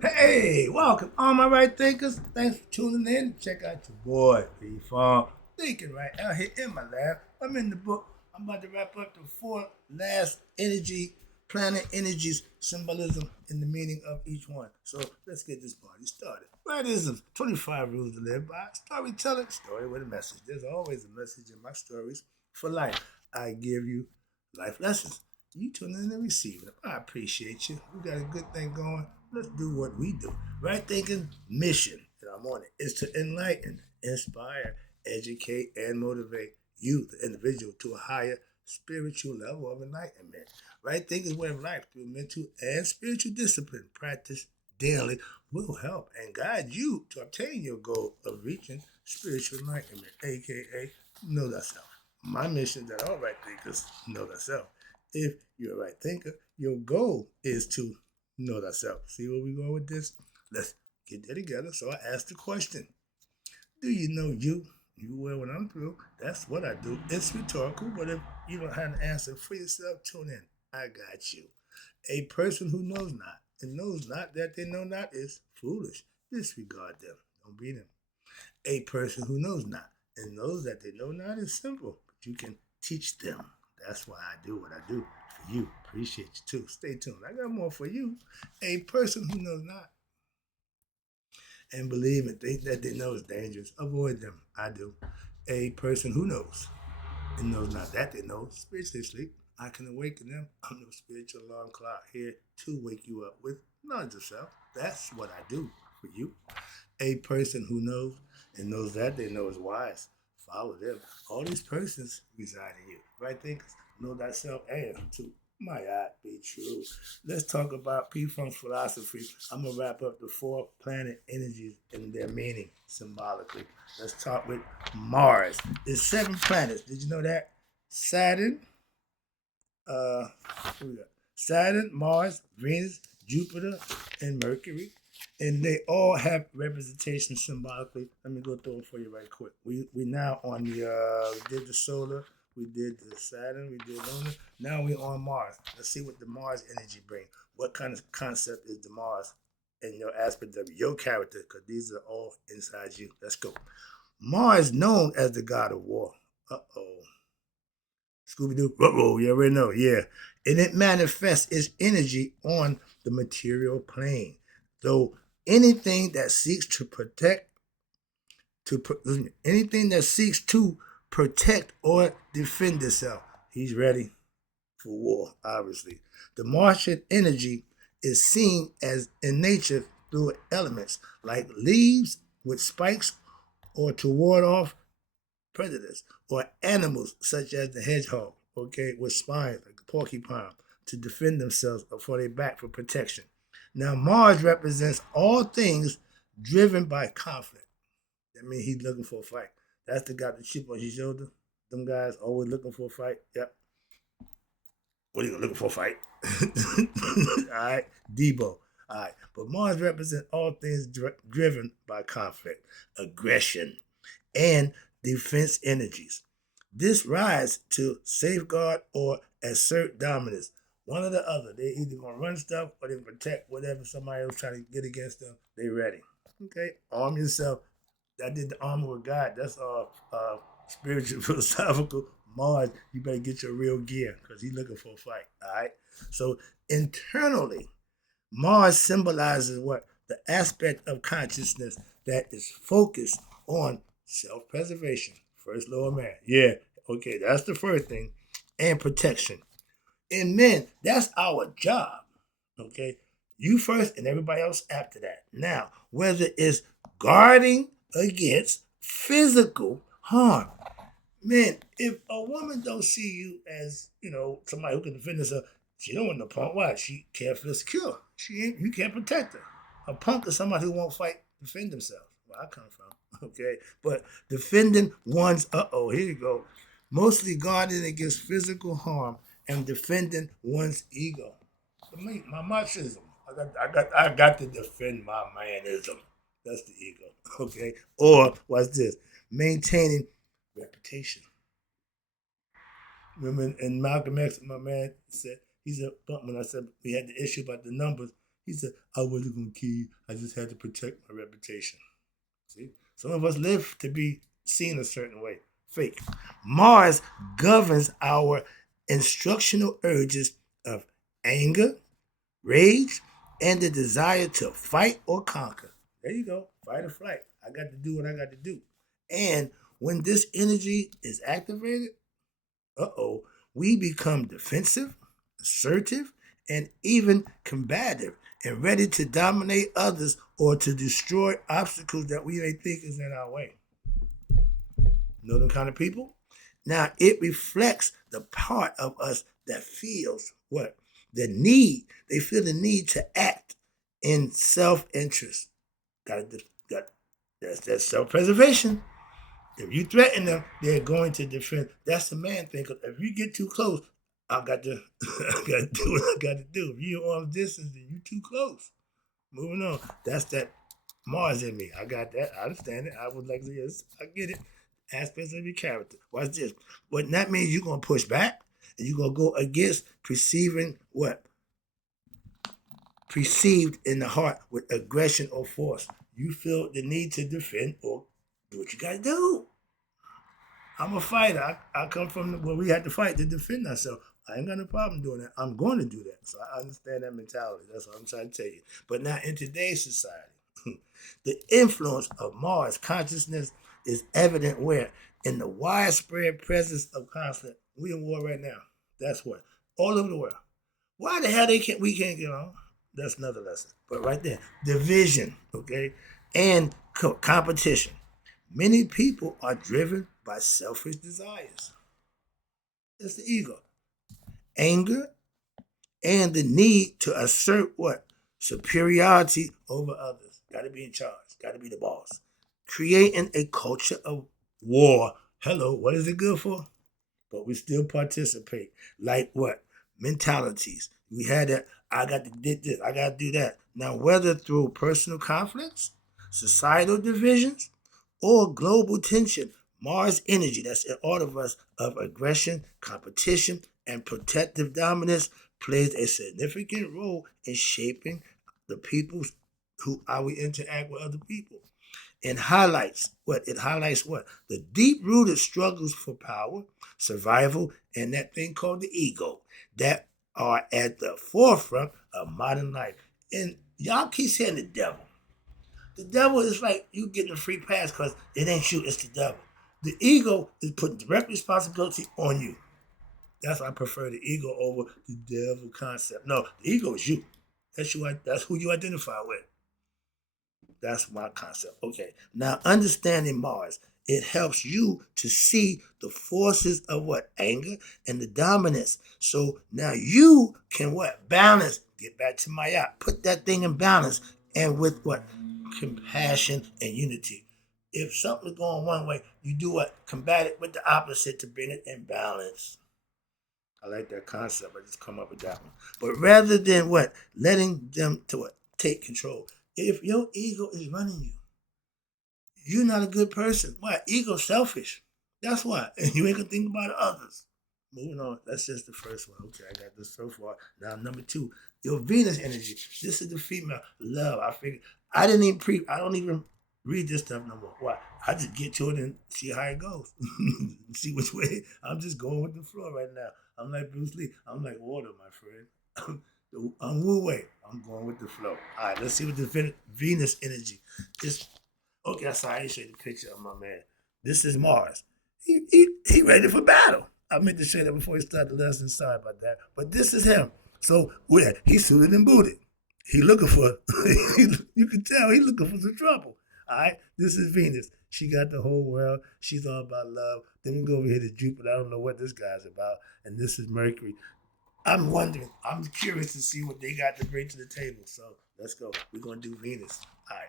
Hey, welcome, all my right thinkers. Thanks for tuning in. Check out your boy, P Farm. Thinking right out here in my lab. I'm in the book. I'm about to wrap up the four last planet energies, symbolism, and the meaning of each one. So let's get this party started. Rightisms, 25 rules to live by. Storytelling, story with a message. There's always a message in my stories for life. I give you life lessons. You tune in and receive it. I appreciate you. We got a good thing going. Let's do what we do. Right thinking mission that I'm on it is to enlighten, inspire, educate, and motivate you, the individual, to a higher spiritual level of enlightenment. Right thinking way of life through mental and spiritual discipline practice daily will help and guide you to obtain your goal of reaching spiritual enlightenment, aka know thyself. My mission is that all right thinkers know thyself. If you're a right thinker, your goal is to know thyself. See where we go with this? Let's get there together. So I asked the question: do you know you? You will when I'm through. That's what I do. It's rhetorical, but if you don't have an answer for yourself, tune in. I got you. A person who knows not and knows not that they know not is foolish. Disregard them. Don't be them. A person who knows not and knows that they know not is simple, but you can teach them. That's why I do what I do for you. Appreciate you too. Stay tuned. I got more for you. A person who knows not and believe and think that they know is dangerous, avoid them. I do. A person who knows and knows not that they know, spiritually asleep. I can awaken them. I'm no spiritual alarm clock here to wake you up with knowledge of self. That's what I do for you. A person who knows and knows that they know is wise. Follow them. All these persons reside in you. Right thinkers know thyself and to my God be true. Let's talk about P Funk's philosophy. I'm gonna wrap up the four planet energies and their meaning symbolically. Let's talk with Mars. There's 7 planets. Did you know that? Saturn, uh, what we got? Saturn, Mars, Venus, Jupiter, and Mercury. And they all have representation symbolically. Let me go through it for you right quick. We now on the we did the solar, we did the Saturn, we did lunar. Now we're on Mars. Let's see what the Mars energy brings. What kind of concept is the Mars in your aspect of your character? Because these are all inside you. Let's go. Mars known as the god of war. Uh-oh. Scooby Doo. Uh-oh, you already know, yeah. And it manifests its energy on the material plane. Though anything that seeks to protect, anything that seeks to protect or defend itself, he's ready for war, obviously. The Martian energy is seen as in nature through elements like leaves with spikes or to ward off predators or animals such as the hedgehog, okay, with spines like the porcupine to defend themselves or for their back for protection. Now, Mars represents all things driven by conflict. That means he's looking for a fight. That's the guy with the chip on his shoulder. Them guys always looking for a fight. Yep. What are you looking for a fight? All right. Debo. All right. But Mars represents all things driven by conflict, aggression, and defense energies. This rise to safeguard or assert dominance. One or the other. They're either gonna run stuff or they protect whatever somebody else trying to get against them. They ready. Okay, arm yourself. I did the armor with God. That's spiritual philosophical. Mars, you better get your real gear because he's looking for a fight. All right. So internally, Mars symbolizes what? The aspect of consciousness that is focused on self preservation. First law of man. Yeah, okay, that's the first thing. And protection. And men, that's our job. Okay? You first and everybody else after that. Now, whether it's guarding against physical harm. Man, if a woman don't see you as, somebody who can defend herself, she don't want no punk. Why? She can't feel secure. You can't protect her. A punk is somebody who won't fight, defend themselves. Where I come from. Okay. But defending one's here you go. Mostly guarding against physical harm and defending one's ego. For me, my machismo. I got to defend my manism. That's the ego. Okay. Or what's this? Maintaining reputation. Remember, and Malcolm X, my man, said, he said, when I said we had the issue about the numbers, He said, I wasn't going to kill you. I just had to protect my reputation. See? Some of us live to be seen a certain way. Fake. Mars governs our instructional urges of anger, rage, and the desire to fight or conquer. There you go. Fight or flight. I got to do what I got to do. And when this energy is activated, we become defensive, assertive, and even combative and ready to dominate others or to destroy obstacles that we may think is in our way. Know them kind of people? Now, it reflects the part of us that feels what? The need. They feel the need to act in self-interest. That's self-preservation. If you threaten them, they're going to defend. That's the man thing. If you get too close, I got to do what I got to do. If you're on distance, then you too close. Moving on. That's that Mars in me. I got that. I understand it. I would like to, yes, I get it. Aspects of your character. Watch this. But that means you're going to push back and you're going to go against perceiving what? Perceived in the heart with aggression or force. You feel the need to defend or do what you got to do. I'm a fighter. I come from where we had to fight to defend ourselves. I ain't got no problem doing that. I'm going to do that. So I understand that mentality. That's what I'm trying to tell you. But now in today's society, the influence of Mars consciousness is evident where? In the widespread presence of conflict. We in war right now. That's what. All over the world. Why the hell we can't get on? That's another lesson. But right there, division, okay, and competition. Many people are driven by selfish desires. It's the ego. Anger and the need to assert what? Superiority over others. Got to be in charge. Got to be the boss. Creating a culture of war. Hello, what is it good for? But we still participate. Like what? Mentalities. We had that, I got to do this, I got to do that. Now, whether through personal conflicts, societal divisions, or global tension, Mars energy, that's in all of us, of aggression, competition, and protective dominance plays a significant role in shaping the peoples how we interact with other people. And highlights what? It highlights what? The deep-rooted struggles for power, survival, and that thing called the ego that are at the forefront of modern life. And y'all keep saying the devil. The devil is like you getting a free pass because it ain't you, it's the devil. The ego is putting direct responsibility on you. That's why I prefer the ego over the devil concept. No, the ego is you. That's who you identify with. That's my concept. Okay. Now, understanding Mars, it helps you to see the forces of what? Anger and the dominance. So now you can what? Balance. Get back to my yacht. Put that thing in balance. And with what? Compassion and unity. If something's going one way, you do what? Combat it with the opposite to bring it in balance. I like that concept. I just come up with that one. But rather than what? Letting them to what? Take control. If your ego is running you, you're not a good person. Why? Ego selfish. That's why. And you ain't gonna think about others. Moving on. That's just the first one. Okay, I got this so far. Now number 2, your Venus energy. This is the female love. I figured I don't even read this stuff no more. Why? I just get to it and see how it goes. See which way. I'm just going with the flow right now. I'm like Bruce Lee. I'm like water, my friend. I'm Wu Wei. I'm going with the flow. All right, let's see what the Venus energy is. Okay, sorry, I didn't show you the picture of my man. This is Mars. He ready for battle. I meant to show that before he started the lesson. Sorry about that. But this is him. So he's suited and booted. He looking for. You can tell he looking for some trouble. All right, this is Venus. She got the whole world. She's all about love. Then we go over here to Jupiter. I don't know what this guy's about. And this is Mercury. I'm wondering. I'm curious to see what they got to bring to the table. So let's go. We're going to do Venus. All right.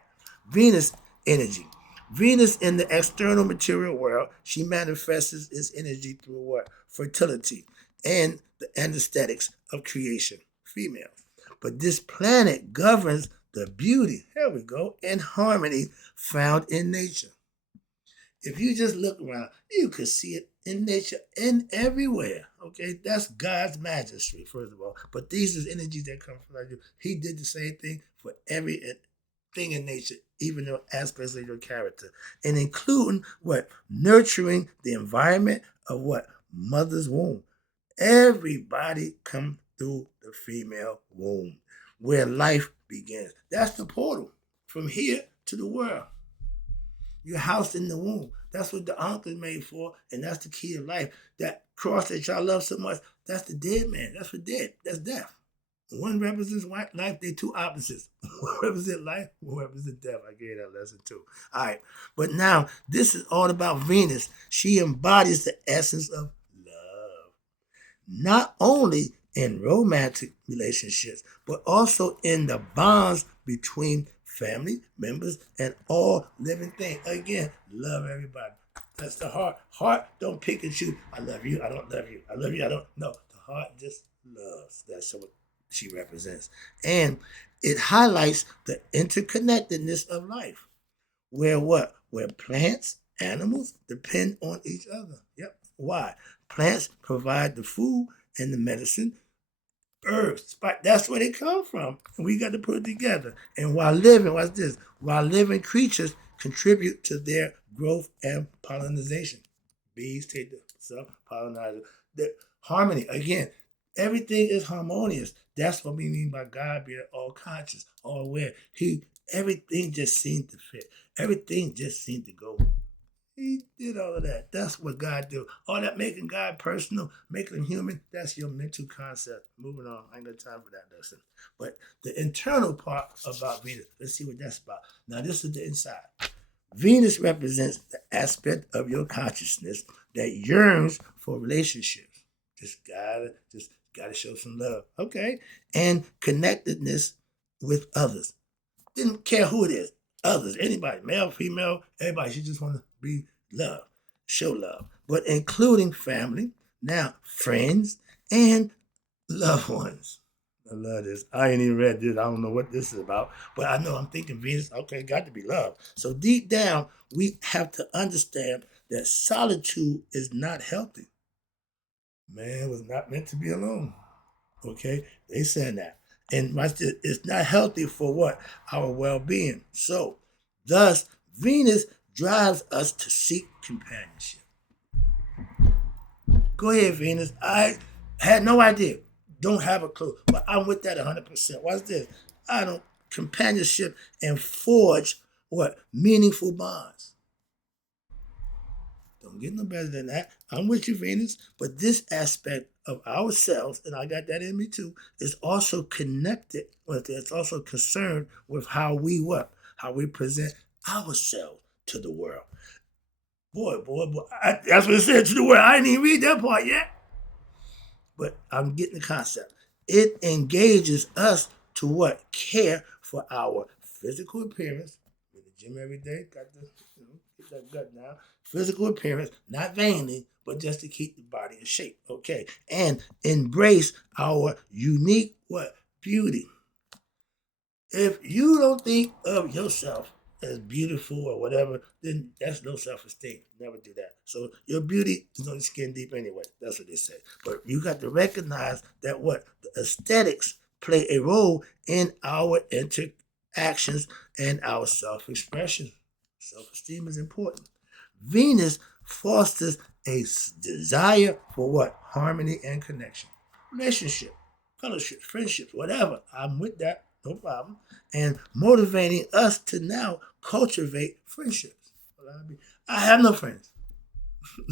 Venus energy. Venus in the external material world, she manifests its energy through what? Fertility and the anesthetics of creation. Female. But this planet governs the beauty, here we go, and harmony found in nature. If you just look around, you can see it in nature and everywhere. Okay, that's God's majesty, first of all. But these is energies that come from you. He did the same thing for every thing in nature, even the aspects of your character, and including what nurturing the environment of what mother's womb. Everybody come through the female womb, where life begins. That's the portal from here to the world. You're housed in the womb. That's what the ankh is made for, and that's the key of life. That cross that y'all love so much, that's the dead man. That's for dead. That's death. One represents life, they're two opposites. One represents life, one represents death. I gave that lesson too. All right. But now, this is all about Venus. She embodies the essence of love. Not only in romantic relationships, but also in the bonds between family members and all living things. Again, love everybody. That's the heart. Heart don't pick and choose. I love you. I don't love you. I love you. I don't. No, the heart just loves. That's what she represents. And it highlights the interconnectedness of life. Where what? Where plants, animals depend on each other. Yep. Why? Plants provide the food and the medicine. Herbs, that's where they come from. And we got to put it together. And while living, what's this? While living creatures contribute to their growth and pollination. Bees take the self-pollinizer. The harmony, again, everything is harmonious. That's what we mean by God being all conscious, all aware. Everything just seemed to fit. Everything just seemed to go. He did all of that. That's what God do. All that making God personal, making him human, that's your mental concept. Moving on. I ain't got time for that lesson. But the internal part about Venus, let's see what that's about. Now, this is the inside. Venus represents the aspect of your consciousness that yearns for relationships. Just gotta show some love. Okay. And connectedness with others. Didn't care who it is. Others, anybody, male, female, everybody. She just want to be love, show love, but including family, now friends, and loved ones. I love this. I ain't even read this. I don't know what this is about, but I know I'm thinking Venus, okay, got to be love. So deep down, we have to understand that solitude is not healthy. Man was not meant to be alone. Okay, they said that. And it's not healthy for what? Our well-being. So, thus, Venus drives us to seek companionship. Go ahead, Venus. I had no idea. Don't have a clue. But I'm with that 100%. What's this? I don't companionship and forge what? Meaningful bonds. Don't get no better than that. I'm with you, Venus. But this aspect of ourselves, and I got that in me too, is also connected with it. It's also concerned with how we what? How we present ourselves to the world. Boy. That's what it said to the world. I didn't even read that part yet. But I'm getting the concept. It engages us to what? Care for our physical appearance. In the gym every day, got the get that gut now. Physical appearance, not vainly, but just to keep the body in shape. Okay. And embrace our unique what? Beauty. If you don't think of yourself as beautiful or whatever, then that's no self-esteem. Never do that. So your beauty is only skin deep anyway. That's what they say. But you got to recognize that what? The aesthetics play a role in our interactions and our self-expression. Self-esteem is important. Venus fosters a desire for what? Harmony and connection. Relationship, fellowship, friendships, whatever. I'm with that. No problem. And motivating us to now cultivate friendships. I have no friends.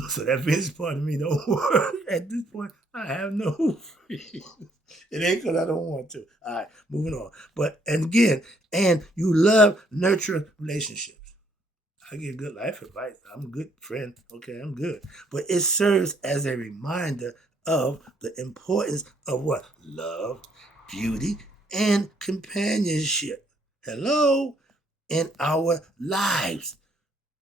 So that Venus part of me don't work. At this point, I have no friends. It ain't because I don't want to. All right, moving on. But, and again, and you love nurturing relationships. I give good life advice. I'm a good friend. Okay, I'm good. But it serves as a reminder of the importance of what? Love, beauty, and companionship. Hello? In our lives.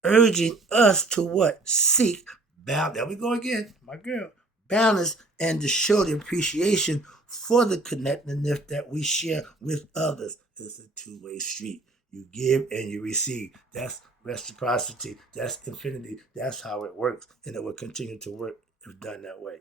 Urging us to what? Seek balance. There we go again, my girl. Balance and to show the appreciation for the connectedness that we share with others. It's a two-way street. You give and you receive. That's reciprocity. That's infinity. That's how it works. And it will continue to work if done that way.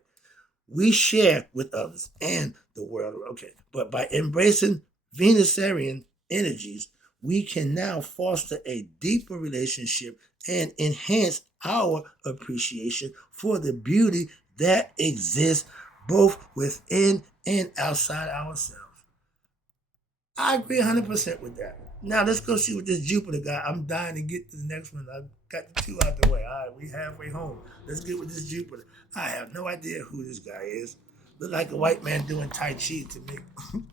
We share with others and the world. Okay. But by embracing Venusian energies, we can now foster a deeper relationship and enhance our appreciation for the beauty that exists both within and outside ourselves. I agree 100% with that. Now let's go see what this Jupiter got. I'm dying to get to the next one. I got the two out the way. All right, we halfway home. Let's get with this Jupiter. I have no idea who this guy is. Look like a white man doing Tai Chi to me.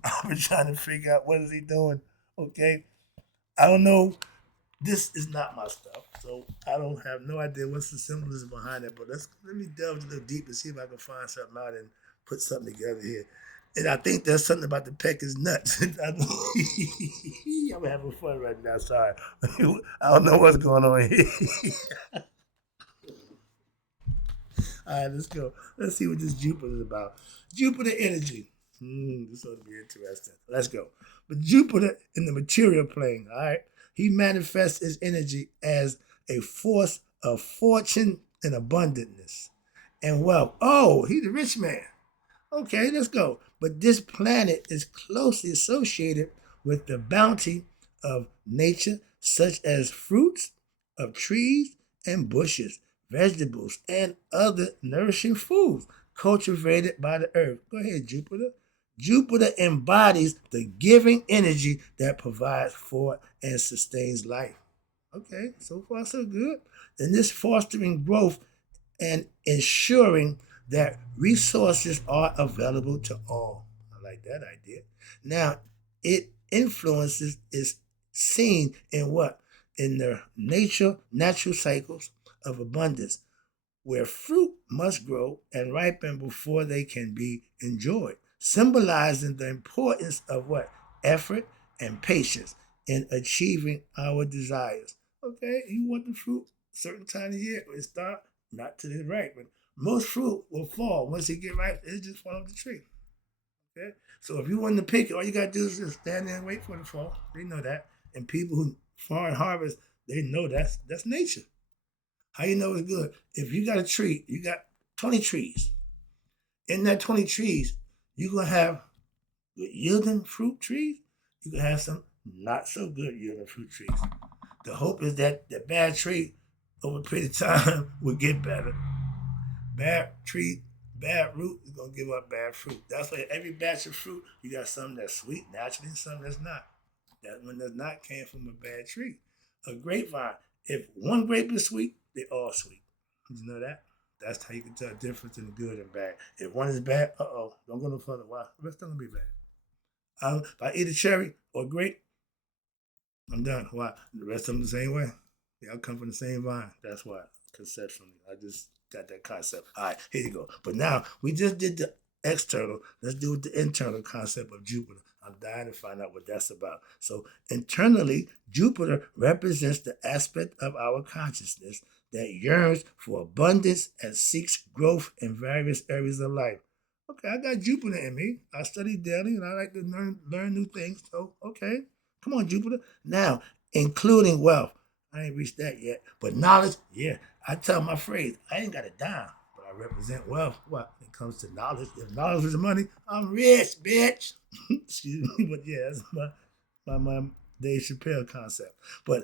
I've been trying to figure out what is he doing. Okay, I don't know. This is not my stuff, so I don't have no idea what's the symbolism behind it. But let me delve a little deep and see if I can find something out and put something together here. And I think there's something about the peck is nuts. I'm having fun right now. Sorry, I don't know what's going on here. All right, let's go. Let's see what this Jupiter is about. Jupiter energy. This ought to be interesting. Let's go. But Jupiter in the material plane, all right, he manifests his energy as a force of fortune and abundantness and wealth. Oh, he's a rich man. Okay, let's go. But this planet is closely associated with the bounty of nature, such as fruits of trees and bushes, vegetables, and other nourishing foods cultivated by the earth. Go ahead, Jupiter. Jupiter embodies the giving energy that provides for and sustains life. Okay, so far so good. And this fostering growth and ensuring that resources are available to all. I like that idea. Now, it influences is seen in what? In the natural cycles of abundance, where fruit must grow and ripen before they can be enjoyed, symbolizing the importance of what? Effort and patience in achieving our desires. Okay, you want the fruit certain time of year, it start not to the right, but most fruit will fall once it get ripe. It just fall off the tree. Okay, so if you want to pick it, all you gotta do is just stand there and wait for it to fall. They know that, and people who farm and harvest, they know that's nature. How you know it's good? If you got a tree, you got 20 trees. In that 20 trees, you're gonna have good yielding fruit trees. You can have some not so good yielding fruit trees. The hope is that the bad tree over a period of time will get better. Bad tree, bad root is gonna give up bad fruit. That's why every batch of fruit, you got some that's sweet naturally and some that's not. That one that's not came from a bad tree. A grapevine, if one grape is sweet, they all sweet. Did you know that? That's how you can tell the difference in the good and bad. If one is bad, don't go no further. Why? The rest of them gonna be bad. If I eat a cherry or grape, I'm done. Why? The rest of them the same way. They all come from the same vine. That's why, conceptually. I just got that concept. All right, here you go. But now, we just did the external. Let's do the internal concept of Jupiter. I'm dying to find out what that's about. So, internally, Jupiter represents the aspect of our consciousness that yearns for abundance and seeks growth in various areas of life. Okay, I got Jupiter in me. I study daily and I like to learn new things. So, okay, come on, Jupiter. Now, including wealth. I ain't reached that yet. But knowledge, yeah. I tell my phrase, I ain't got a dime, but I represent wealth. What? When it comes to knowledge, if knowledge is money, I'm rich, bitch. Excuse me, but yeah, that's my Dave Chappelle concept. But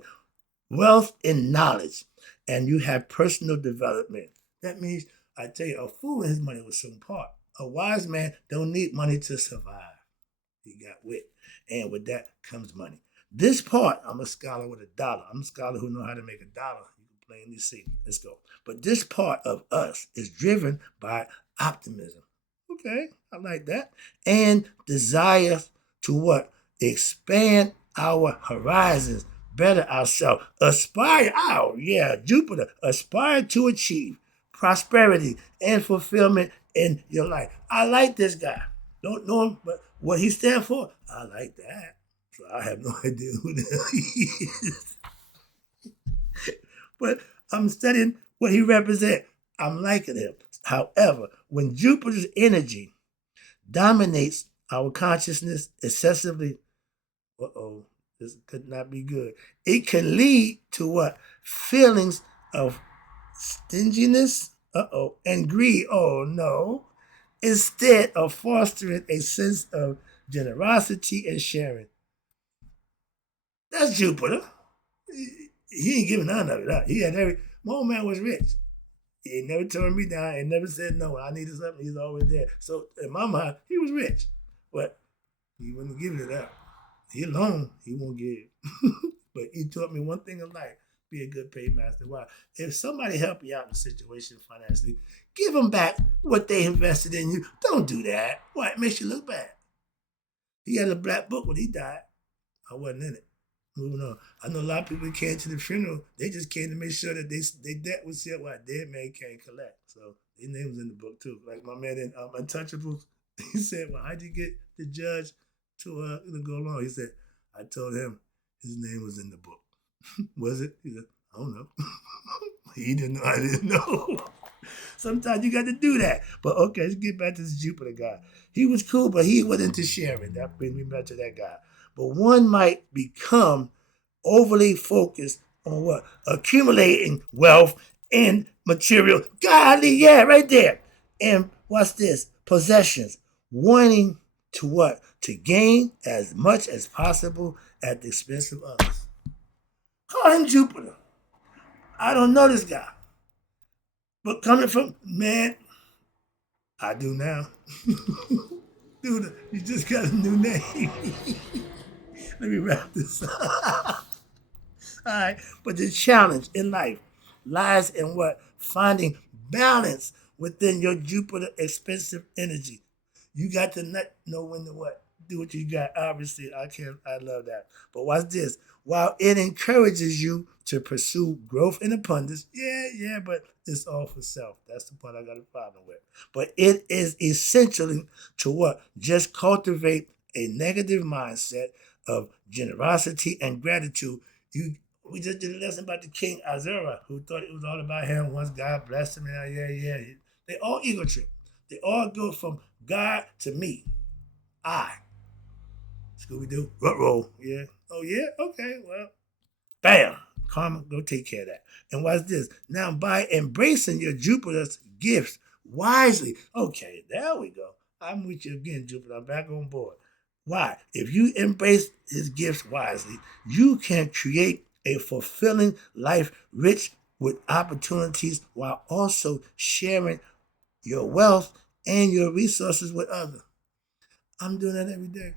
wealth and knowledge, and you have personal development. That means, I tell you, a fool and his money will soon part. A wise man don't need money to survive. He got wit. And with that comes money. This part, I'm a scholar with a dollar. I'm a scholar who know how to make a dollar. You can plainly see. Let's go. But this part of us is driven by optimism. Okay, I like that. And desire to what? Expand our horizons, better ourselves, aspire. Oh, yeah, Jupiter, aspire to achieve prosperity and fulfillment in your life. I like this guy. Don't know him, but what he stands for, I like that. So I have no idea who the hell he is. But I'm studying what he represents. I'm liking him. However, when Jupiter's energy dominates our consciousness excessively, This could not be good. It can lead to what? Feelings of stinginess, and greed. Oh no. Instead of fostering a sense of generosity and sharing. That's Jupiter. He ain't giving none of it up. He had every. My old man was rich. He never turned me down and never said no. When I needed something, he's always there. So in my mind, he was rich, but he wasn't giving it up. He alone, he won't give. But he taught me one thing in life: be a good paymaster. Why? If somebody help you out in a situation financially, give them back what they invested in you. Don't do that. Why? It makes you look bad. He had a black book when he died. I wasn't in it. Moving on. I know a lot of people came to the funeral. They just came to make sure that they debt was set while dead man can't collect. So their name was in the book too. Like my man in Untouchables, he said, "Well, how'd you get the judge to go along?" He said, "I told him his name was in the book." Was it? He said, "I don't know." He didn't know. I didn't know. Sometimes you got to do that. But okay, let's get back to this Jupiter guy. He was cool, but he wasn't into sharing. That brings me back to that guy. But one might become overly focused on what? Accumulating wealth and material. Golly, yeah, right there. And what's this? Possessions. Wanting to what? To gain as much as possible at the expense of others. Call him Jupiter. I don't know this guy. But coming from, man, I do now. Dude, you just got a new name. Let me wrap this up. All right. But the challenge in life lies in what? Finding balance within your Jupiter expensive energy. You got to not know when to what? Do what you got. Obviously, I love that. But watch this. While it encourages you to pursue growth and abundance, yeah, but it's all for self. That's the part I got a problem with. But it is essentially to what? Just cultivate a negative mindset of generosity and gratitude. We just did a lesson about the King Azura, who thought it was all about him. Once God blessed him, and yeah. They all ego trip. They all go from God to me. I. Scooby-Doo. Roll. Yeah. Oh, yeah? Okay, well. Bam. Karma, go take care of that. And watch this. Now, by embracing your Jupiter's gifts wisely. Okay, there we go. I'm with you again, Jupiter. I'm back on board. Why? If you embrace his gifts wisely, you can create a fulfilling life rich with opportunities while also sharing your wealth and your resources with others. I'm doing that every day.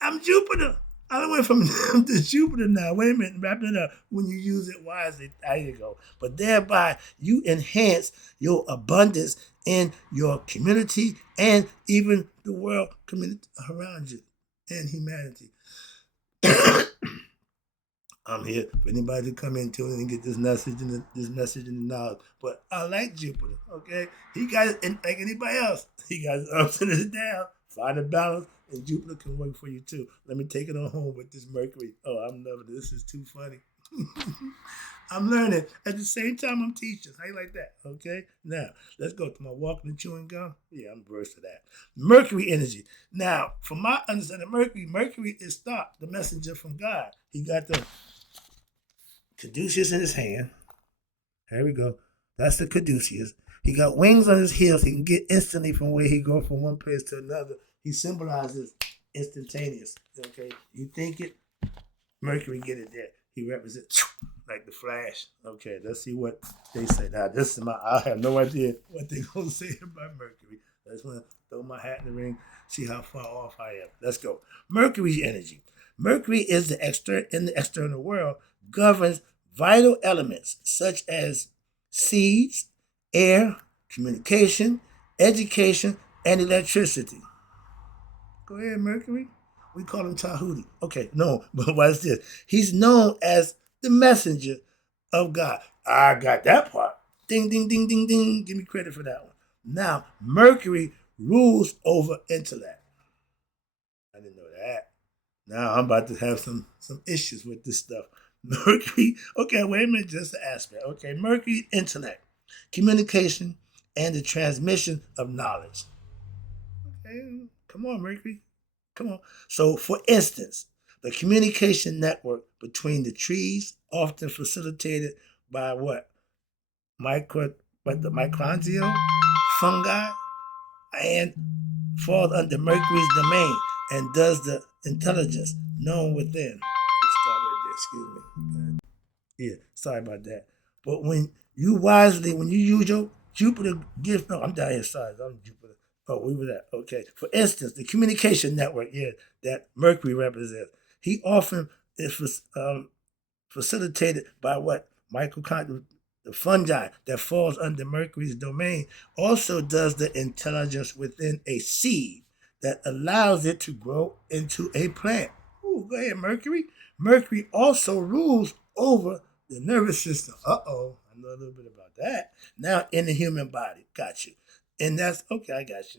I'm Jupiter. I went from them to Jupiter now. Wait a minute, wrap it up. When you use it wisely, there you go. But thereby, you enhance your abundance in your community and even the world community around you and humanity. I'm here for anybody to come in, tune in, and get this message and the knowledge. But I like Jupiter, okay? He got it, and like anybody else, he got his ups and his downs. Find a balance, and Jupiter can work for you too. Let me take it on home with this Mercury. Oh, I'm loving it. This is too funny. I'm learning. At the same time, I'm teaching. How you like that? Okay? Now, let's go to my walking and chewing gum. Yeah, I'm versed to that. Mercury energy. Now, from my understanding, Mercury is thought, the messenger from God. He got the caduceus in his hand. There we go. That's the caduceus. He got wings on his heels. He can get instantly from where he go from one place to another. He symbolizes instantaneous. Okay, you think it, Mercury get it there. He represents like the Flash. Okay, let's see what they say. Now, this is I have no idea what they're gonna say about Mercury. I just want to throw my hat in the ring, see how far off I am. Let's go. Mercury's energy. Mercury is in the external world, governs vital elements such as seeds, air, communication, education, and electricity. Go ahead, Mercury. We call him Tahuti. Okay, no, but what's this? He's known as the messenger of God. I got that part. Ding, ding, ding, ding, ding. Give me credit for that one. Now, Mercury rules over intellect. I didn't know that. Now I'm about to have some issues with this stuff. Mercury, okay, wait a minute, just the aspect. Okay, Mercury, intellect, communication, and the transmission of knowledge. Okay, come on, Mercury. Come on. So, for instance, A communication network between the trees, often facilitated by what? The microbial fungi, and falls under Mercury's domain and does the intelligence known within. Let's start right there, excuse me. Yeah, sorry about that. But when you use your Jupiter gift, no, I'm down here, sorry, I'm Jupiter. Oh, we were that. Okay. For instance, the communication network, yeah, that Mercury represents, he often is facilitated by what? Mitochondria, the fungi that falls under Mercury's domain, also does the intelligence within a seed that allows it to grow into a plant. Ooh, go ahead, Mercury. Mercury also rules over the nervous system. I know a little bit about that. Now in the human body. Got you. And that's okay, I got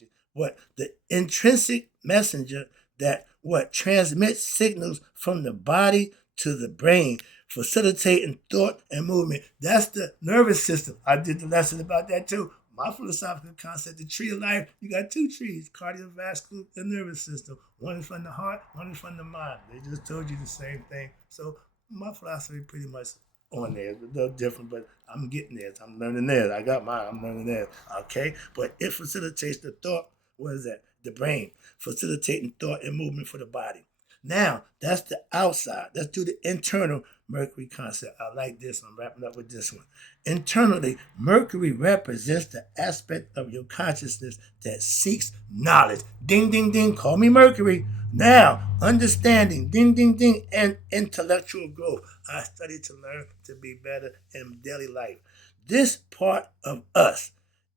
you. What the intrinsic messenger that what transmits signals from the body to the brain, facilitating thought and movement. That's the nervous system. I did the lesson about that too. My philosophical concept, the tree of life, you got two trees, cardiovascular and nervous system. One is from the heart, one is from the mind. They just told you the same thing. So my philosophy pretty much on there. It's a little different, but I'm getting there. I'm learning there. I got mine. I'm learning there. Okay? But it facilitates the thought. What is that? The brain. Facilitating thought and movement for the body. Now, that's the outside. Let's do the internal Mercury concept. I like this. I'm wrapping up with this one. Internally, Mercury represents the aspect of your consciousness that seeks knowledge. Ding, ding, ding. Call me Mercury. Now, understanding, ding, ding, ding, and intellectual growth. I study to learn to be better in daily life. This part of us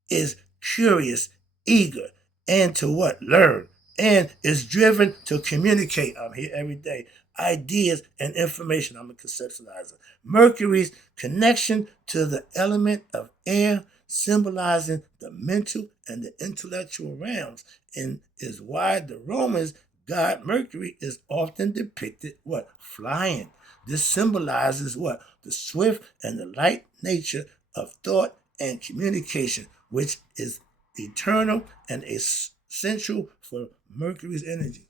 is curious, eager, and to what? Learn. And is driven to communicate. I'm here every day. Ideas and information. I'm a conceptualizer. Mercury's connection to the element of air, symbolizing the mental and the intellectual realms, and is why the Romans god Mercury is often depicted what? Flying. This symbolizes what? The swift and the light nature of thought and communication, which is eternal and essential for Mercury's energy.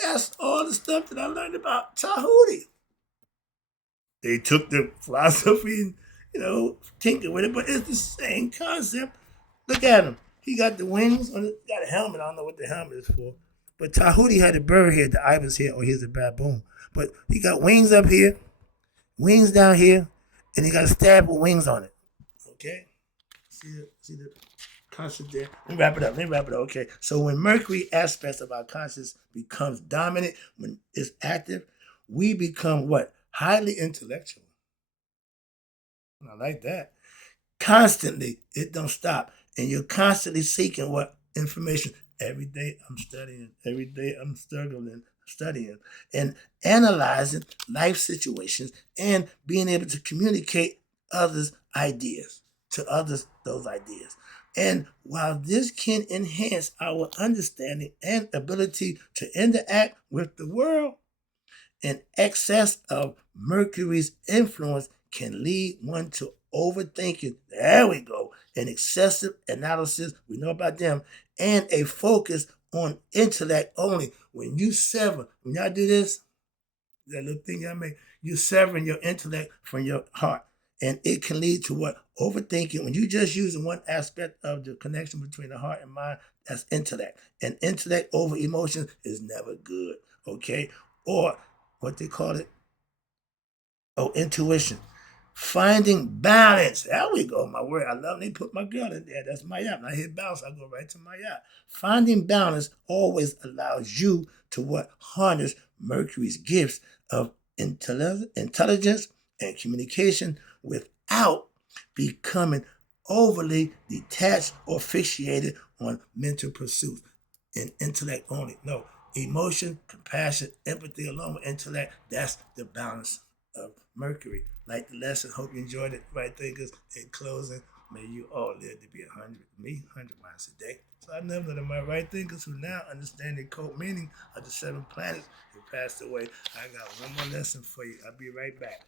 That's all the stuff that I learned about Tahuti. They took the philosophy and, tinkered with it, but it's the same concept. Look at him. He got the wings on it, got a helmet. I don't know what the helmet is for. But Tahuti had a bird here, the ibis here, or here's a baboon. But he got wings up here, wings down here, and he got a stab with wings on it. Okay? See the concept there? Let me wrap it up. Okay. So when Mercury aspects of our consciousness becomes dominant, when it's active, we become what? Highly intellectual. I like that. Constantly, it don't stop. And you're constantly seeking what? Information. Every day I'm studying. Every day I'm struggling, studying, and analyzing life situations and being able to communicate others' ideas to others those ideas. And while this can enhance our understanding and ability to interact with the world, an excess of Mercury's influence can lead one to overthinking. There we go. An excessive analysis, we know about them, and a focus on intellect only. When y'all do this, that little thing y'all make, you're severing your intellect from your heart. And it can lead to what? Overthinking. When you're just using one aspect of the connection between the heart and mind, that's intellect. And intellect over emotion is never good. Okay? Or what they call it? Oh, intuition. Finding balance. There we go, my word. I love when they put my girl in there. That's my yacht. When I hit balance, I go right to my yacht. Finding balance always allows you to what? Harness Mercury's gifts of intelligence and communication without becoming overly detached or fixated on mental pursuits and intellect only. No, emotion, compassion, empathy along with intellect, that's the balance of Mercury. Like the lesson, hope you enjoyed it. Right thinkers, in closing, may you all live to be 100 miles a day. So I know that my right thinkers who now understand the code meaning of the 7 planets who passed away. I got one more lesson for you. I'll be right back.